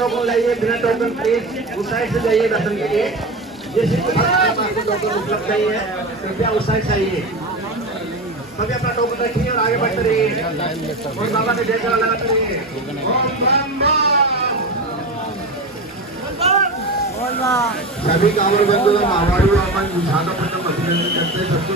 टोकन लाइए, बिना token please उस साइड से जाइए दर्शन के लिए। जिस टोकन उपलब्ध नहीं है कृपया उस साइड से आइए। सभी अपना टोकन रखिए और आगे बढ़ते रहिए और बाबा के जयकारा लगाते रहिए। सभी कांवड़ बंधुओं महावाड़ी अभिनंदन करते हैं सबको।